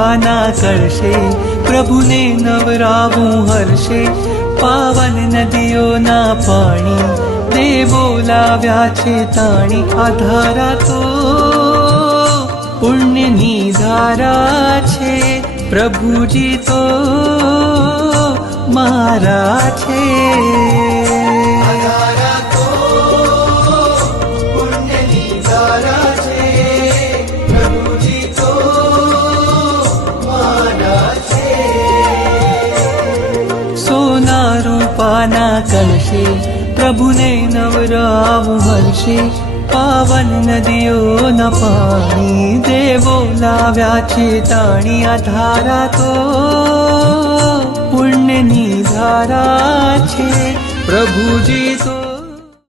રૂપાના કરશે, પ્રભુને નવરાવું હર્ષે. પાવન નદીઓના પાણી દેવો લાવ્યા છે તાણી. આ ધારા તો પુણ્યની ધારા છે, પ્રભુજી તો મારા છે. સોના રૂપાના કલશે, પ્રભુને નવરાવું હર્ષે. પાવન નદીઓના પાણી દેવો લાવ્યા છે તાણી. આ ધારા તો પુણ્યની ધારા છે, પ્રભુજી તો